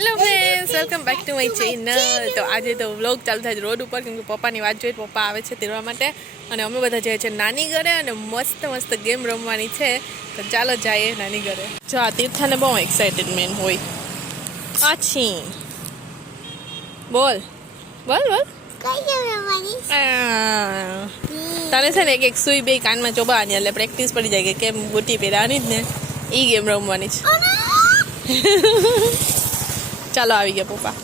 Hello friends, welcome back to my channel. તો આજે તો વ્લોગ ચાલુ થાય રોડ ઉપર, કેમ કે પપ્પાની વાત જોઈ, પપ્પા આવે છે તેરવા માટે અને અમે બધા જઈએ છીએ નાની ઘરે અને મસ્ત મસ્ત ગેમ રમવાની છે. તો ચાલો જઈએ નાની ઘરે. જો આ તીર્થાને બહુ એક્સાઇટેડ મેન હોય. આછી બોલ બોલ બોલ તને છે ને એક સુઈ બે કાનમાં ચોબાવાની એટલે પ્રેક્ટિસ પડી જાય કે કેમ ગોટી પહેરવાની જ ને એ ગેમ રમવાની છે. ચાલો આવી ગયા પપ્પા.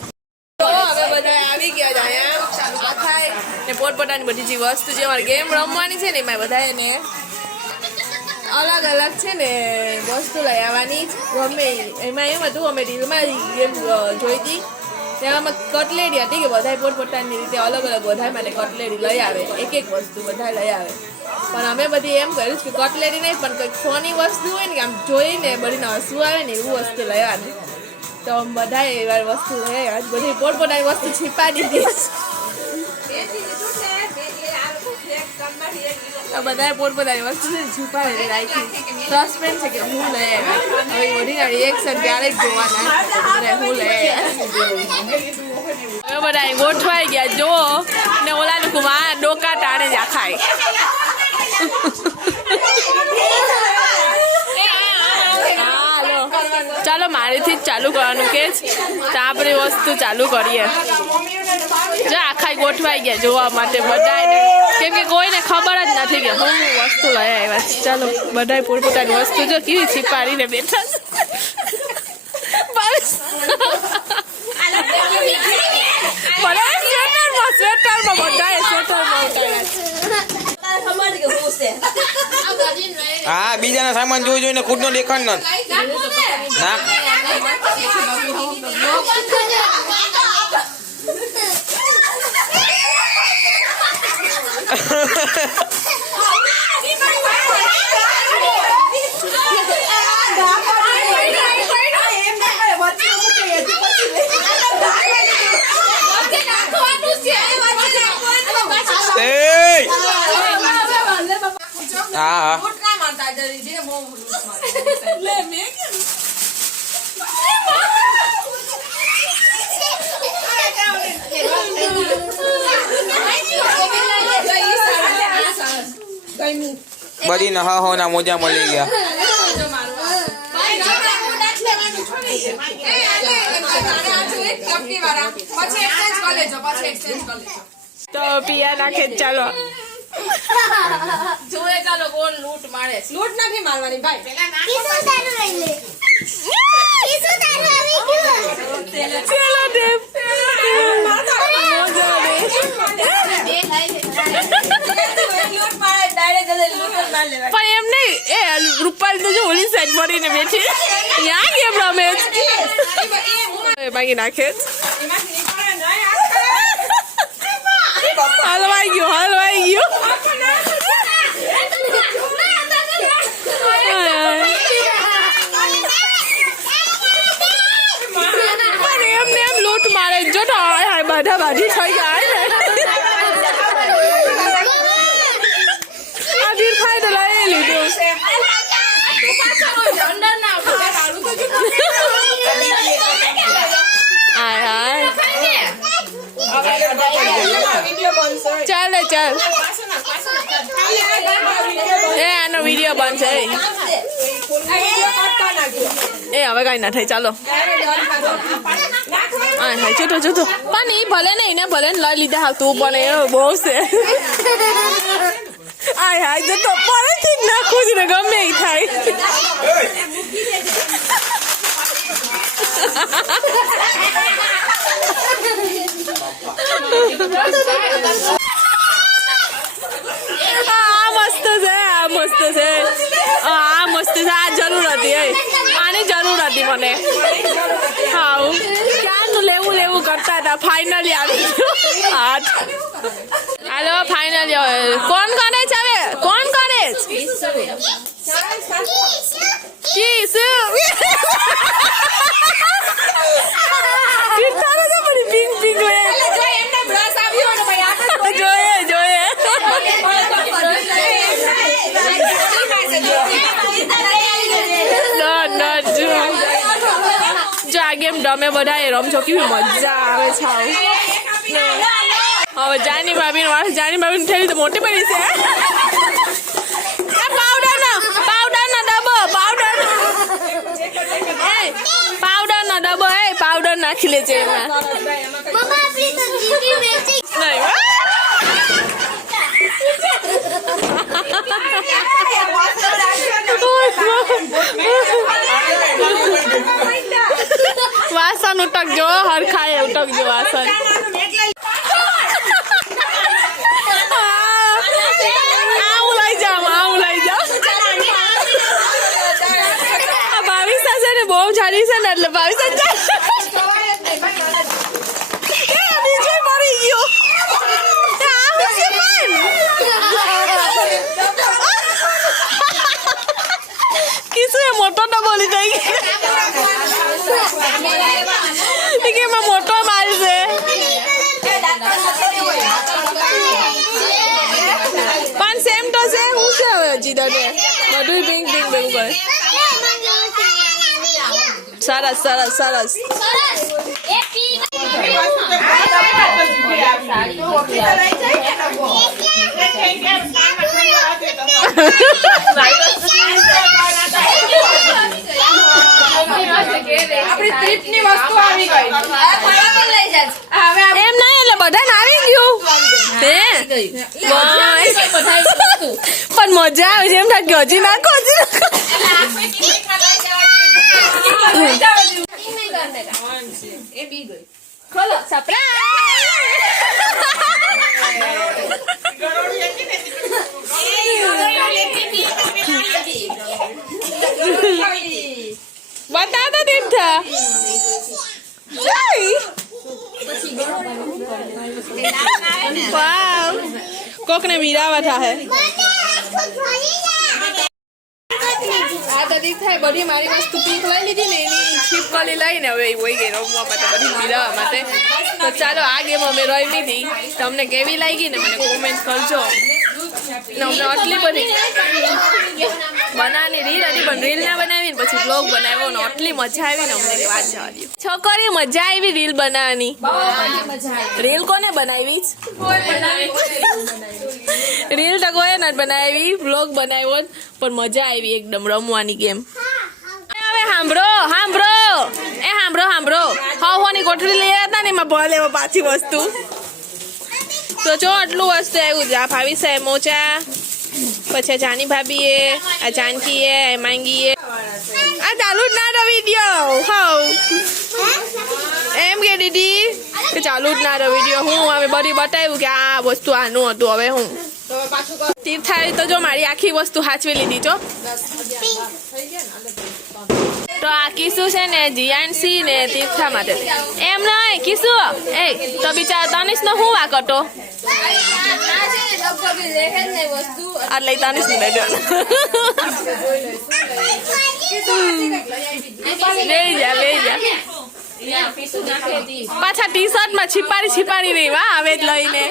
તો હવે બધા આવી ગયા અહીંયા થાય ને પોતપોતાની બધી જે વસ્તુ જે અમારે ગેમ રમવાની છે ને એમાં બધાએ ને અલગ અલગ છે ને વસ્તુ લઈ આવવાની ગમે એમાં એમ હતું અમે રીલમાં ગેમ જોઈ હતી તેમાં કટલેરી હતી કે બધા પોતપોતાની રીતે અલગ અલગ બધા માટે કટલેરી લઈ આવે એક એક વસ્તુ બધા લઈ આવે પણ અમે બધી એમ કર્યું કે કટલેરી નહીં પણ કંઈક ફોની વસ્તુ હોય ને કે આમ જોઈને બધીને હસવું આવે ને એવું વસ્તુ લેવાની. તો બધા એવા વસ્તુ લઈ આવ્યા બધી પોતપોતાની વસ્તુ છીપા દીધી. તો બધા પોતપોતાની વસ્તુ છે છુપાવેલી રાખી. સસ્પેન્સ છે કે હું લઈ આવ્યા હવે બધી રિએક્શન ક્યારેક જોવાના હું લઈ આવ્યા. બધા ગોઠવાઈ ગયા જો ને ઓલાનું કુમાર ડોકા ટાણે જ આખાય. ચાલો મારીથી જ ચાલુ કરવાનું કે તો આપણે વસ્તુ ચાલુ કરીએ. જો આખા ગોઠવાઈ ગયા જોવા માટે બધા, કેમ કે કોઈને ખબર જ નથી કે હું વસ્તુ લઈ આવ્યા. ચાલો બધા પોતપોતાની વસ્તુ જો કેવી છીપાડીને બેઠા હા બીજાના સામાન જોઈ જોઈને ખુદ નો દેખાડ ના. હા બધી નહા હો ના મોજા મળી ગયા. તો પિયા નાખે ચાલો જોએ ચાલો કોણ લૂંટ મારે. લૂંટ નથી મારવાની ભાઈ. પણ એમ નહીં એ રૂપાલી તો જો ઓલી સાઈડ ફરીને બેઠી ત્યાં કેમ રમે બાકી નાખે હલવાઈ ગયું એમને એમ લૂંટ મારે જો તો બધા બાજી થઈ જાય ને આધીર થાય તો લઈ લીધું. ચાલે ચાલ એ આનો વિડીયો બનશે એ હવે કઈ ના થાય. ચાલો હા જૂઠો જૂઠો પણ ઈ ભલે ને એને ભલે ને લઈ લીધા તું પણ એ બહુ છે. આય હાય તો પરેથી જ નાખું જ ને ગમે એ થાય. મસ્ત છે આ જરૂર હતી આની જરૂર હતી મને. હા ક્યાંનું લેવું કરતા હતા ફાઇનલી આવી હાથ. હાલો ફાઇનલી કોણ કરે છે હવે કોણ કરે જોઈએ ગેમ તમે બધા રમજો કેવી મજા આવે છે હવે જાની ભાભી થયેલી તો મોટી પડી છે પાવડર નો ડબ્બો પાવડર નાખી લેજે એમાં નહીં વાસણ ઉટકજો હરખાય ઉટકજો વાસણ આવું લઈ જાઓ આ ભાવિસા છે ને બહુ જાડી છે ને એટલે ભાવિસા નીચે પડી ગયો કિસુ એ મોટો ડબ્બો લઈ જાય કે એમાં મોટો માલ છે પણ સેમ તો છે હું છે હવે હજી તને બધું પિંક ભેગું કરે સરસ એમ નહીં એટલે બધાને આવી ગયું પણ મજા આવે છે એમ થાય કે હજી નાખો ખોલો બતા તો દીધા કોક ને મીરાવા થાય આ દાદી થાય બધી મારી વસ્તુ પિંક લઈ લીધી ને એની છીપકલી લઈને હવે વહી ગઈ રમવા માટે બધી મીરાવા માટે તો ચાલો આ ગેમ અમે રમી હતી તમને કેવી લાગી ને મને કોમેન્ટ કરજો ને અમને આટલી બધી બનાવવાની રીલ હતી પણ રીલ ના બનાવી ને પછી બ્લોગ બનાવ્યો ને આટલી મજા આવી ને અમને કે વાત જવા દો છોકરી મજા આવી રીલ બનાવવાની રીલ કોને બનાવી રીલ તો કોઈ નથી બનાવી બ્લોગ બનાવ્યો પણ મજા આવી એકદમ રમવાની ગેમ હવે સાંભળો હોની કોઠડી લઈ હતા ને એમાં ભલે એમાં પાછી વસ્તુ તો જો આટલું વસ્તુ આવ્યું જા ભાવી સાહેબ મોચા પછી જાની ભાભીએ આ જાનકીએ આ માંગીએ આ ચાલુ જ ના રહ્યો વિડીયો એમ કે દીદી કે ચાલુ જ ના રહ્યો વિડીયો હું હવે બધી બતાવ્યું કે આ વસ્તુ આનું હતું હવે હું તીર્થાએ તો જો મારી આખી વસ્તુ હાચવી લીધી છો તો આ કિસુ છે ને જીયાનસી ને તીર્થા માટે એમ નહીં કિસુ એ તો બિચારા તનિષ નો હું વાક હતો એટલે તનિષ ની બેઠો લઈ જા પાછા ટી શર્ટ માં છીપાડી રહી વાહ હવે જ લઈને